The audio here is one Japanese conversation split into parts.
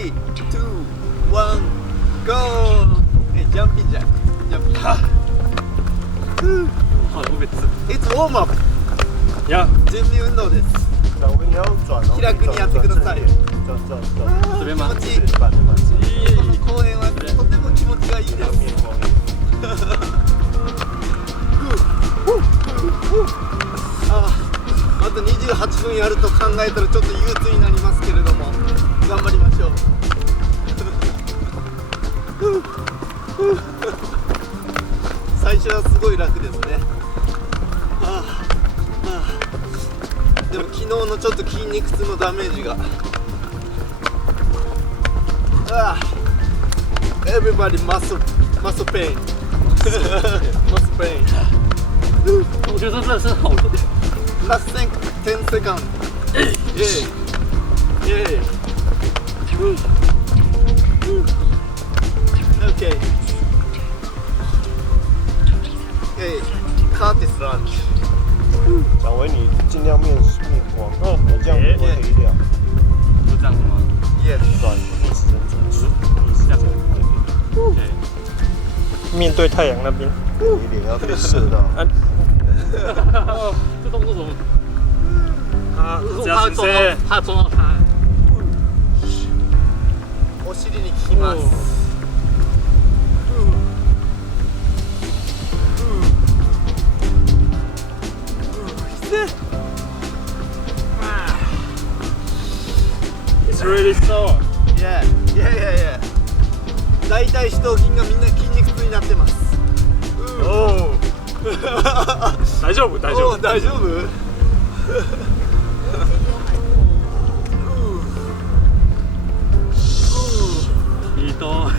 3、2、1、GO! ジャンピンジャック、ジャンピンジャック。It's warm up。準備運動です。気楽にやってください。気持ちいい。この公園はとても気持ちがいいです。あと28分やると考えたらちょっと憂鬱になりますけれども、頑張りましょう。最初はすごい楽ですね。でも昨日のちょっと筋肉痛のダメージが。Everybody muscle pain. Muscle pain. 我觉得真的是好累。Last 10 seconds. Yeah. Yeah. Okay. Okay. Curtis lunch. 小维，你尽量面黄，这样不会黑掉。就这样子吗 Yes. 转逆时针转，逆时针对。 ？OK。面对太阳那边，你脸要被射到。这动作怎么？我怕撞到他。お尻に効きます。It's really sore. Yeah. Yeah. 大腿四頭筋がみんな筋肉痛になってます。大丈夫大丈夫。大丈夫？ひどい。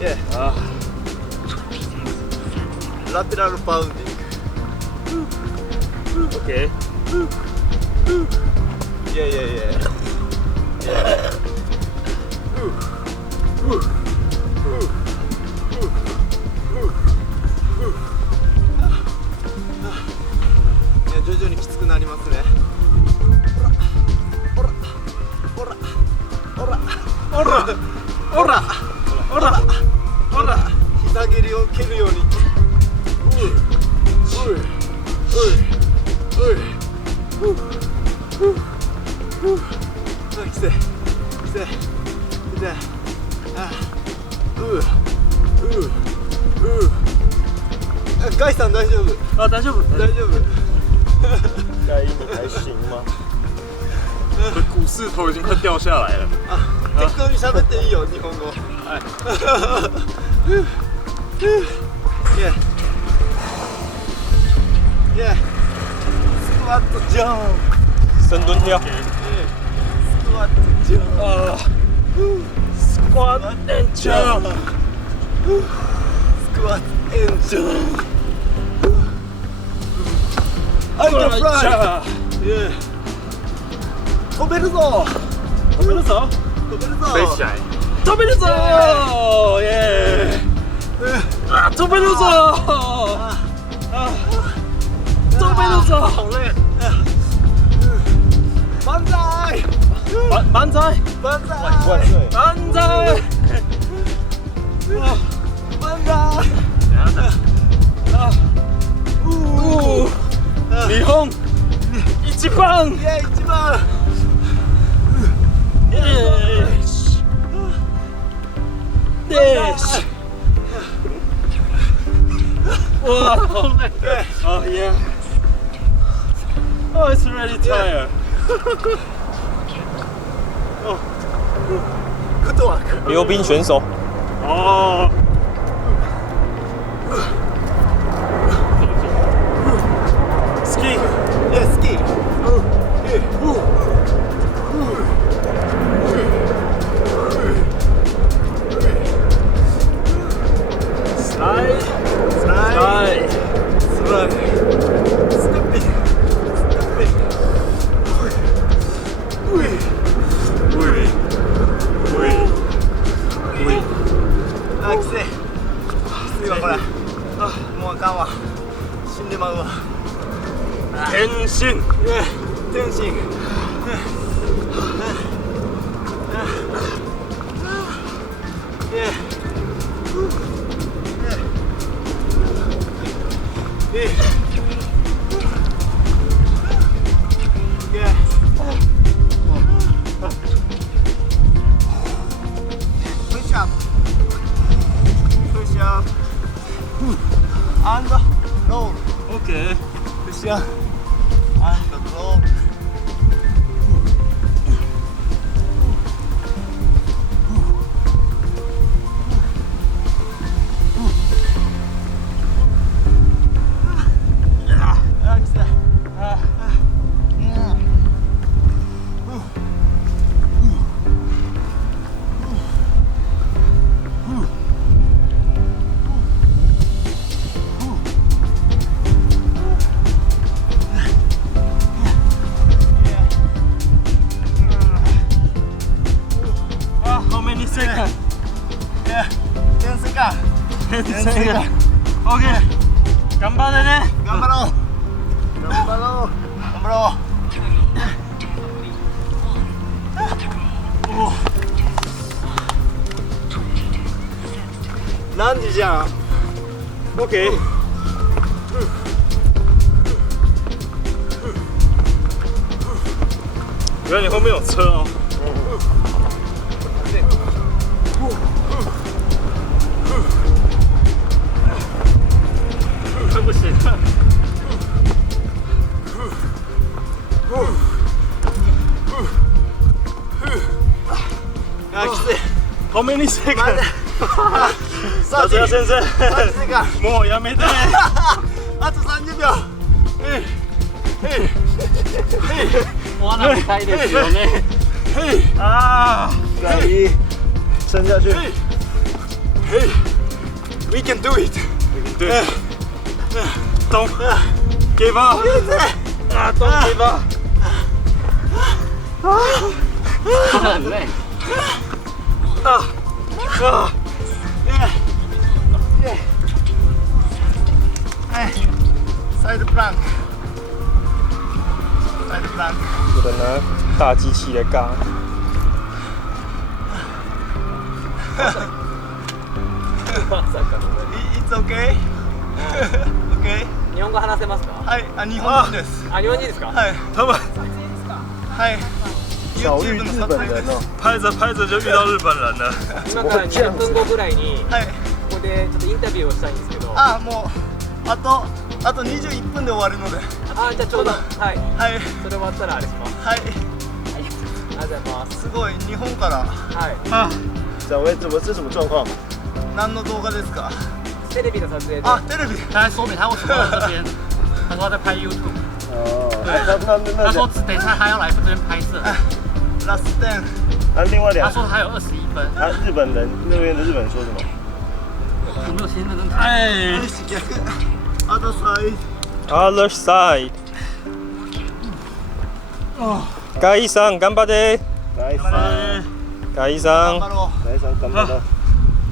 Yeah. ラテラルパウンディング。OK。Yeah. 徐々にきつくなりますね。ほら膝蹴りを蹴るように。きつい。ガイさん大丈夫？大丈夫。盖伊，你还行吗？我的股四头已经快掉下来了。適当に喋っていいよ、日本語。はい。Yeah. Squat jump. 深蹲跳。Squat jump. Squat and jump. Squat and jump. I can fly. Yeah. 飛べるぞ。飛べるぞ。飛起来。飛べるぞ。イエーイ。飛べるぞ。飛べるぞ。好累。万歳。万歳。万歳。万岁。万歳。万歳。日本一番。いや一番。哇，好累。Oh yeah. Oh, it's really tired. Good work. 溜冰选手。哦。Ski. Yeah, ski. Slide. Stepping. Like 天心。Push up. Push up. And roll. Okay. Push up. And roll. OK 頑張れね頑張ろう頑張ろう頑張ろう何時じゃん OK 原来你后面有车哦不行了あ、きつい後面にせいかさすが先生30時間もうやめてあと30秒もう穴見たいですよねあ再一撑下去We can do it Don't give up Don't give up 很累Side plank Side plank 有人拿大机器来嘎。It's okay? Okay? 日本語話せますかはいあ日本人ですあ日本人ですかはい他们はい小玉 YouTube の日撮影です本人哦，拍着拍着就遇到日本人了今から20分後ぐらいにはいここでちょっとインタビューをしたいんですけどあもうあと21分で終わるのでじゃあちょうどはいはいそれ終わったらあれしますはいありがとうございますすごい日本からはい啊怎么这什么状况？何の動画ですかテレビの撮影であテレビ他在说明他为什么要这边，他说他在拍 YouTube，哦，他说等一下他要来这边拍摄，ラステン另外两，他说他有21分，日本人那边的日本人说什么？我没有先认真看。哎よし逆アドサイ Other side。ガイさん頑張れ。ガイさん。ガイさん。頑張ろガイさん頑張ろう。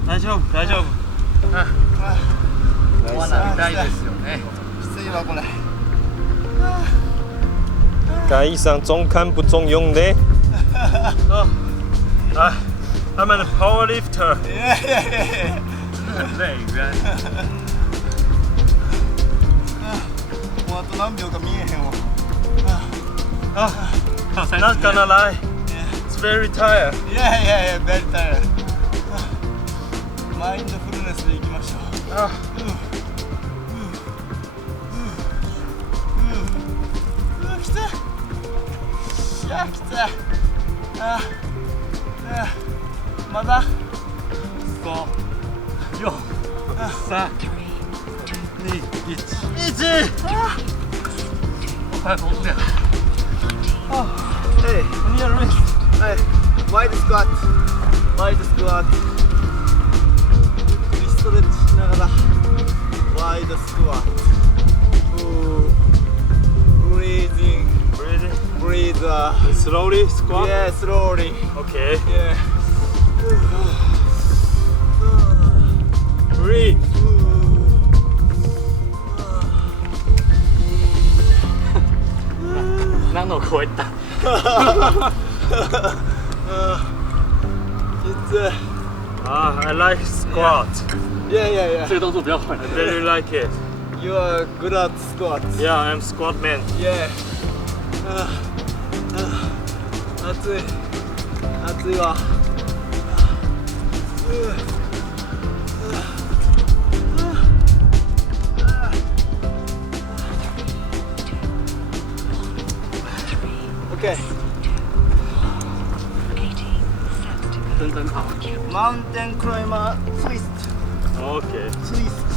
大丈夫大丈夫我穴見たいですよね。うきついわこれガイさん中看不中用的。啊他们的 power lifter いやいやいやいや很累原来もうあと何秒か見えへんわnot gonna lie it's very tired いやいやいやベリタイヤマインドフルネスでいきましょうきついいやきついまだ5 4 3 2 1我快疯了。Hey, hey, wide squat, wide squat. ゆっくりストレッチしながら wide squat. Breathing, breathe. slowly squat Yeah, slowly. okay Yeah. breathe 何の超えた。I like squat. Yeah. 这个动作不要换。 I really like it. You are good at squats. Yeah, I'm squat man. Yeah. 暑いわ。OK。真好。マウンテンクライマーツイスト。Okay. ツイスト。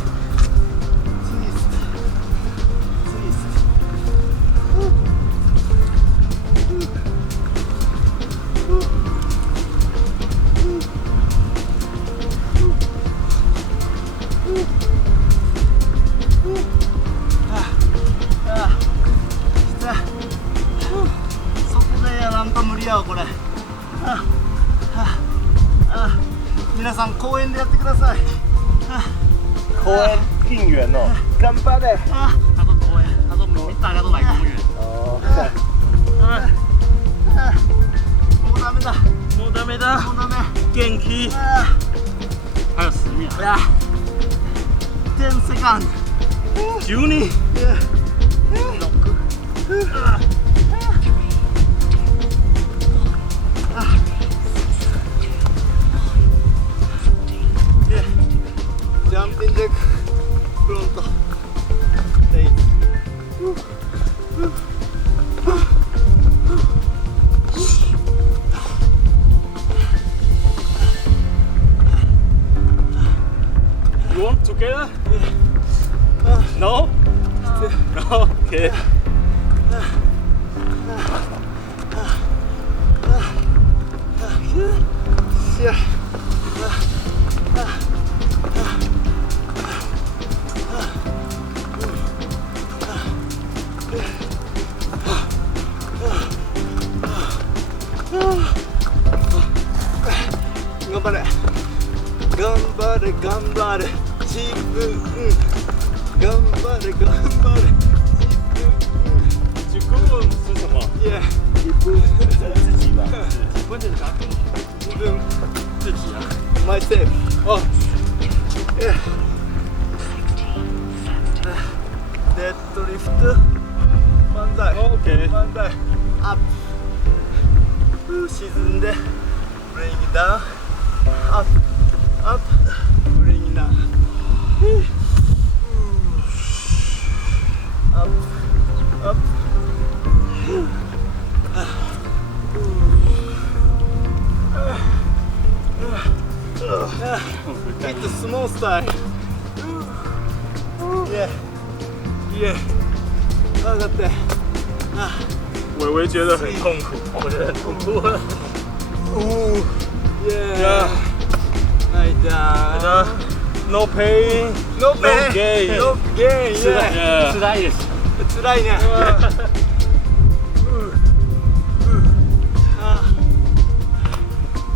これ皆さん公園でやってください。公園pin园哦，頑張れ。他说公园，他说大家都来公园。哦，もうダメだ。もうダメだ。もうダメ。元気。还有10秒。10 seconds。12。ジャンピングジャックフロント。You want together? No? No? Okay. Yeah. 頑張れ頑張れ頑張れ自分頑張れ頑張れ自分是什么？ Yeah 自己吧。关键是啥？自分自己啊。 myself 哦 Yeah デッドリフト万歳 OK 万歳アップ沈んでブレインダウンアップアップブレインダウンアップアップIt's small style Yeah Yeah 上がって伟伟觉得很痛苦，我觉得很痛苦。おー Yeah. はいじゃあ No pain. No No pain gain. No gain Yeah. 辛いです。辛いね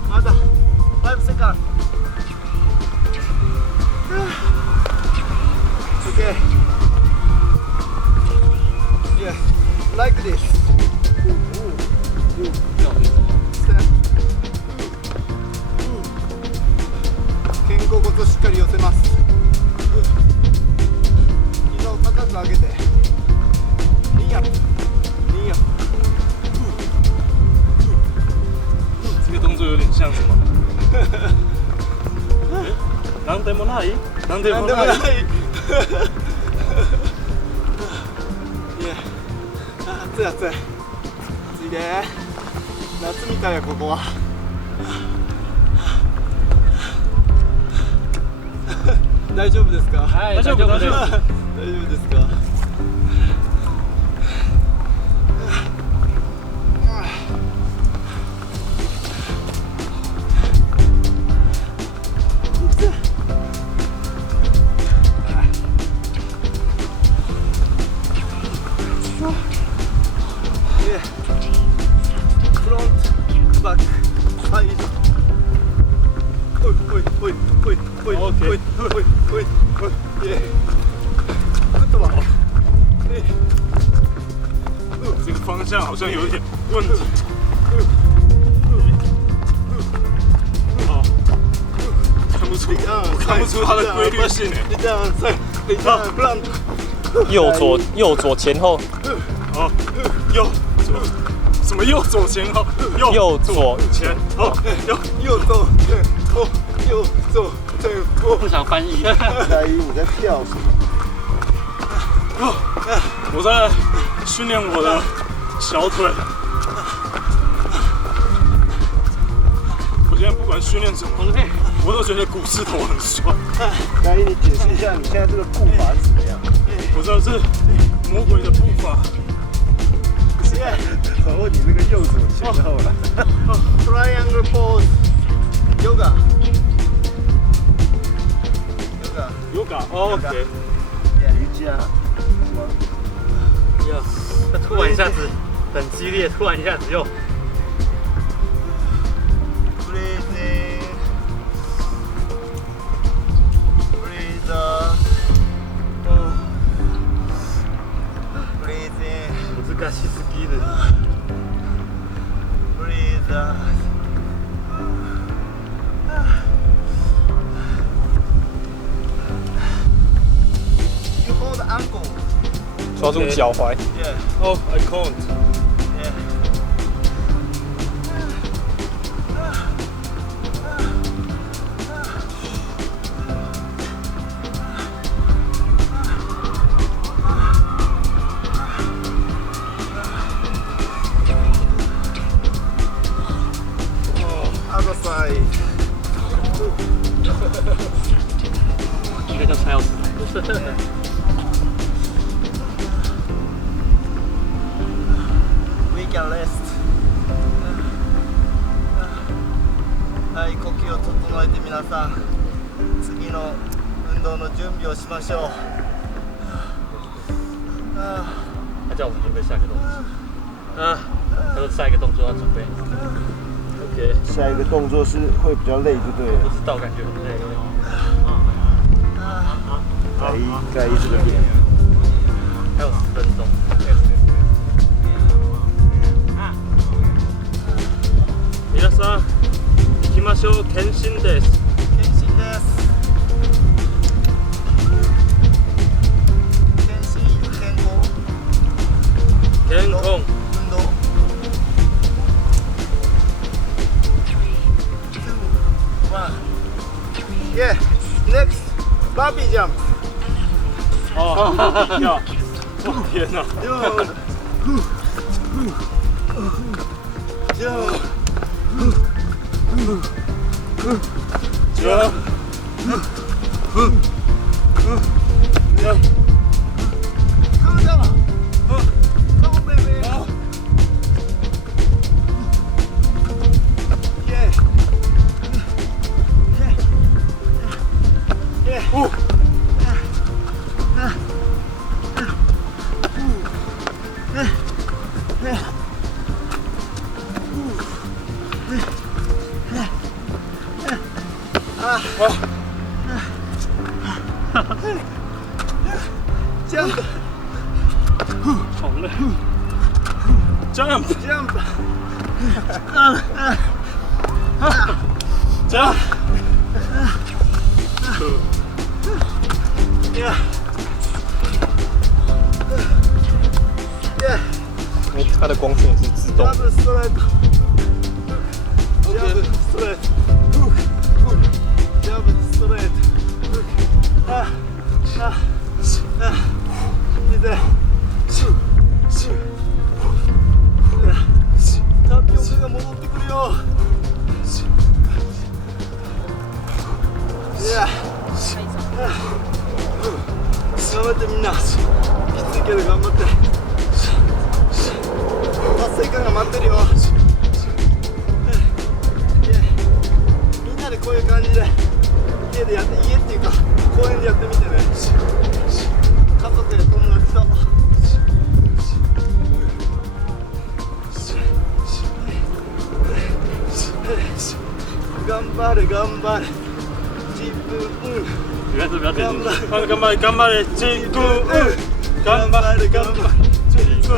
まだ5 seconds Okay Yeah like this Step 肩甲骨をしっかり寄せます膝を高く上げてニーアップニーアップ这个动作有点像什么？なんでもない？なんでもない？いや暑い暑い暑いで夏みたいやここは大丈夫ですかはい、大丈夫大丈夫。大丈夫ですかフロントバックサイドほいほいほいほいほいほいほいほいほいイエーフットバック这个方向好像有点问题。看不出它的规律性哎。右左前后。好，右左，什么右左前后？右左前后，右左前后，右左前后。不想翻译。盖伊，你在跳什么？我在训练我的小腿。我现在不管训练什么，我都觉得股四头很爽。盖伊，你解释一下你现在这个步伐是怎么样？我知道是魔鬼的步伐。然后你那个右左前后了。Triangle pose. Yoga. Yoga. OK。瑜伽。突然一下子很激烈，突然一下子又。Breathing. Breathe out. Breathing. 難しすぎる。Breathe out. You hold the ankle. 抓住脚踝。Yeah. Oh, I can't. Yeah. Other side. 应该叫菜要死。We can rest. はい、呼吸を整えて皆さん、次の運動の準備をしましょう。他叫我们准备下一个动作。他说下一个动作要准备。OK。下一个动作是会比较累，就对了。不知道，感觉很累。盖伊这个点。还有10分钟。皆さん、行きましょう。健診です。健診です。健診、健康。健康。運動。Yeah. Next, Barbie jump. 呀！我天哪！ Come down. Come on, baby. Yeah. Yeah. ジャンプ。好累。Jump. Jump. Jump. Yeah. Yeah. 因为它的光线是自动 Jump 的。 straight. Jump straight. Hook. Hook. Jump straight. Hook. Ah. Ah. Ah. いいぜ。シュッ。シュッ。タピオカが戻ってくるよ。いや。頑張ってみんな。きついけど頑張って。達成感が待ってるよ。みんなでこういう感じで家でやって家っていうか公園でやってみてね。家族や友達と。頑張れ頑張れ自分。原来是不要点进去。頑張れ頑張れ自分。頑張れ頑張れ自分。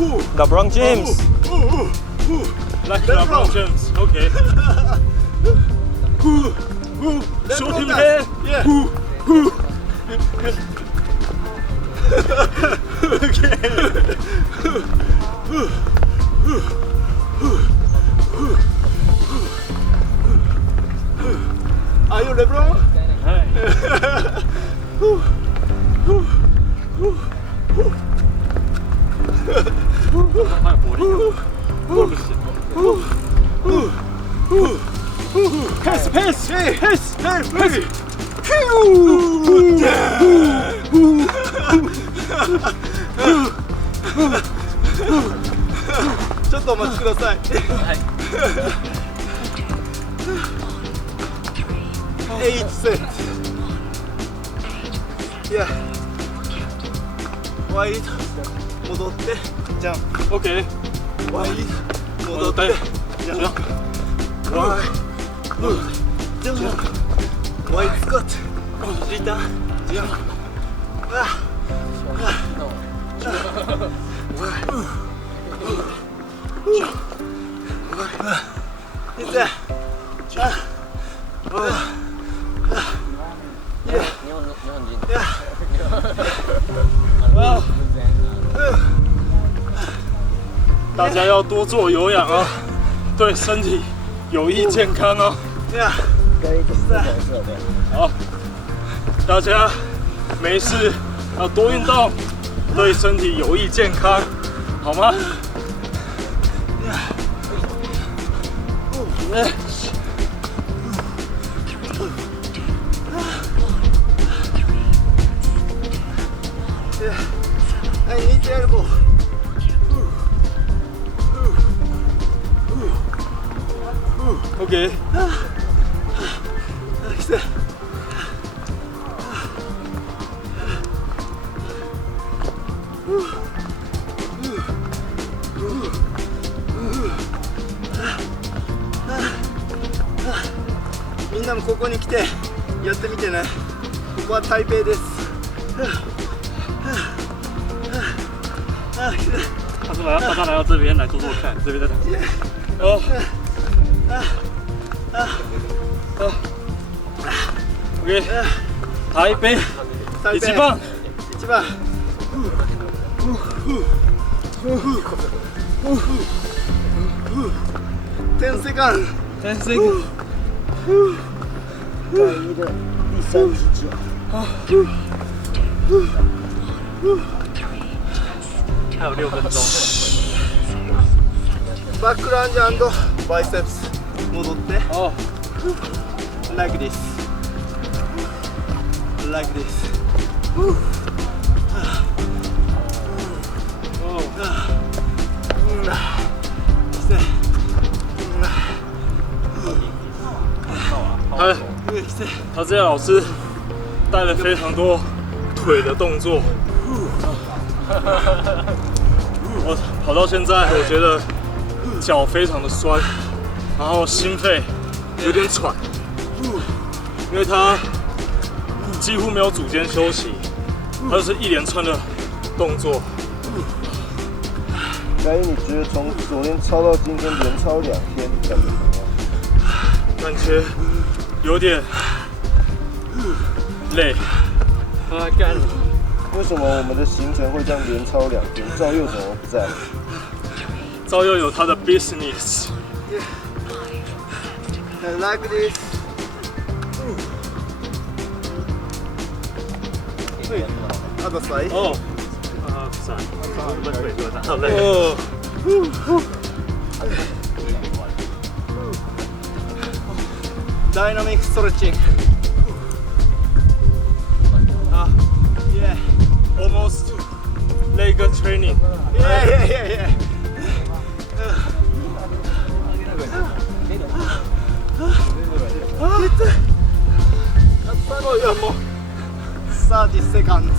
LeBron James. Like LeBron James. Okay. Shoot him here. Yeah. Are you LeBron? 还有活力，我不行。 Pass, pass, pass, pass. ちょっとお待ちください。8 set. Yeah. ワイド戻ってジャンプ。 OK. ワイド戻ってジャンプ。ワイド戻ってジャンプ。ワイドスクワット。リターンジャンプ。现在，大家要多做有氧啊，对身体有益健康哦。好，大家没事要多运动，对身体有益健康，好吗？I need elbow. OK。みんなもここに来てやってみてね。ここは台北です。他说大家来到这边来做做看，这边在哪？哦。OK。台北。一番。一番。10 seconds。10 seconds。盖伊的第3只脚。还有6分钟。バックランジ&バイセプス戻って。哦。Like this. Like this.他这老师带了非常多腿的动作，我跑到现在，我觉得脚非常的酸，然后心肺有点喘，因为他几乎没有组间休息，他就是一连串的动作。盖伊，你觉得从昨天操到今天连操2天，感觉怎么样？感觉有点累。干了。为什么我们的行程会这样连操2天？赵佑怎么不在？赵佑有他的 business。Like this. 对，other side. 哦。是啊，闷腿就好累。哦。Dynamic stretching. Yeah. Almost leg training. Yeah. 30 seconds.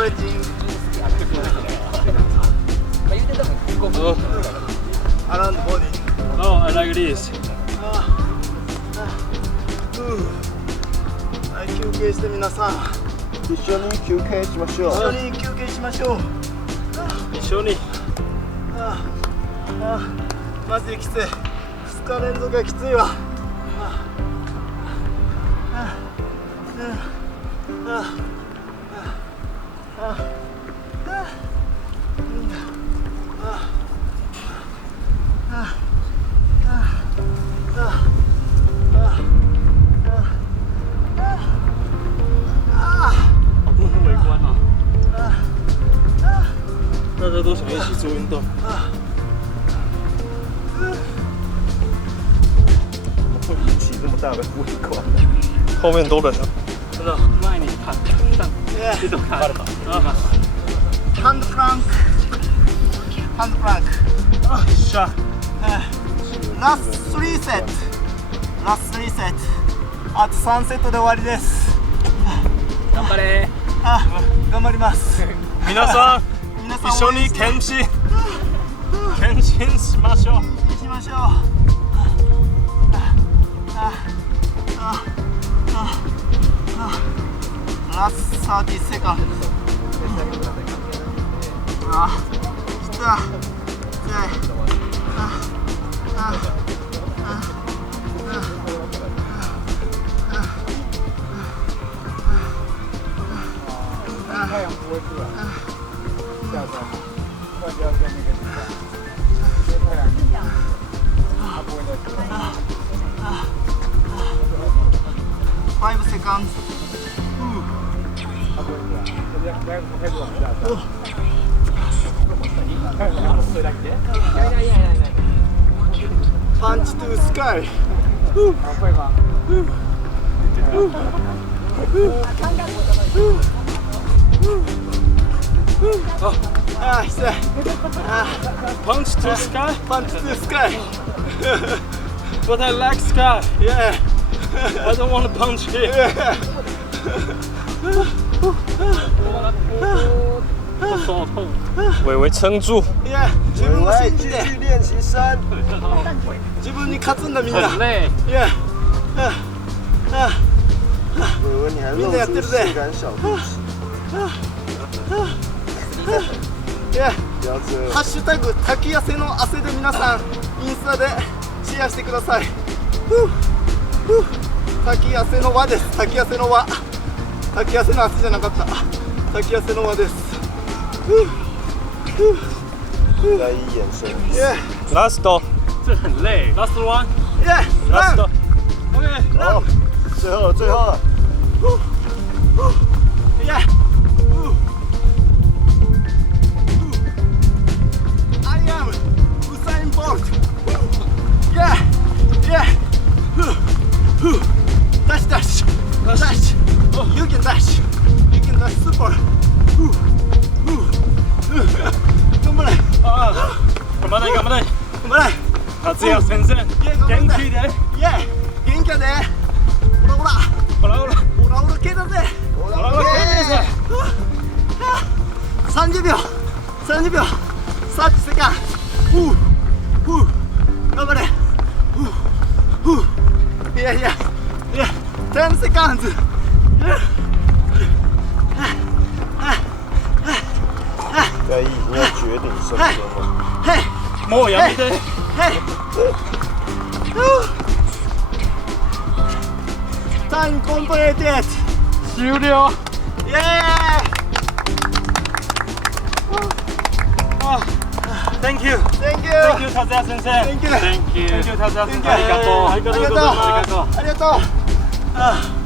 トレッチング。Around the body. Oh, I like this. はい、休憩して皆さん。一緒に休憩しましょう。一緒に休憩しましょう。一緒に。マジできつい。2日連続がきついわ。大家都想一起做运动。会引起这么大的围观？后面都人了。真的，前に看上这种看的。ハンドプランク。ハンドプランク。しゃ。ラスト3セット。ラスト3セット。あと3セットで終わりです。頑張れ。頑張ります。皆さん、一緒に検診しましょう。しましょう。ラスト30セカンド。きた。太阳不会出来，下山，不然就要跟那个地方，因为太阳它不会再出来。5 seconds。它不会出来，这开始往下山。Punch to sky。会吗？きつい。Punch to sky. Punch to sky. But I like sky. Yeah. I don't want to punch here. 手痛。伟伟撑住。Yeah. 自分を信じ继て。续练习山。自分に勝つんだみんな。很累。Yeah. 伟伟，你还露出性感小肚脐。Yeah. 不要这样。ハッシュタグ滝痩せの汗で皆さんインスタでシェアしてください。滝痩せの輪です。滝痩せの輪。滝痩せの汗じゃなかった。滝痩せの輪です。在意眼神。Yeah. Last. 这很累。 Last one. Yeah. Last. OK. 好，最后了，最后了。 Yeah. I am Usain Bolt. Yeah. Yeah. Dash, dash. Dash. You can dash. You can dash super. 頑張れ。頑張れ頑張れ。頑張れ。達也先生。元気で。イェイ。元気やで。ほらほら。ほらほら。オラオラ系だぜ。ほらほら。30秒30秒30セカンド。頑張れ。いや10 seconds。在意已经要绝顶升天了。嘿もうやめて。嘿。タイムコンプリート。終了。イエーイ。Thank you. Thank you. Thank you 達也先生。 Thank you. Thank you 達也先生。ありがとう。ありがとうございます。ありがとう。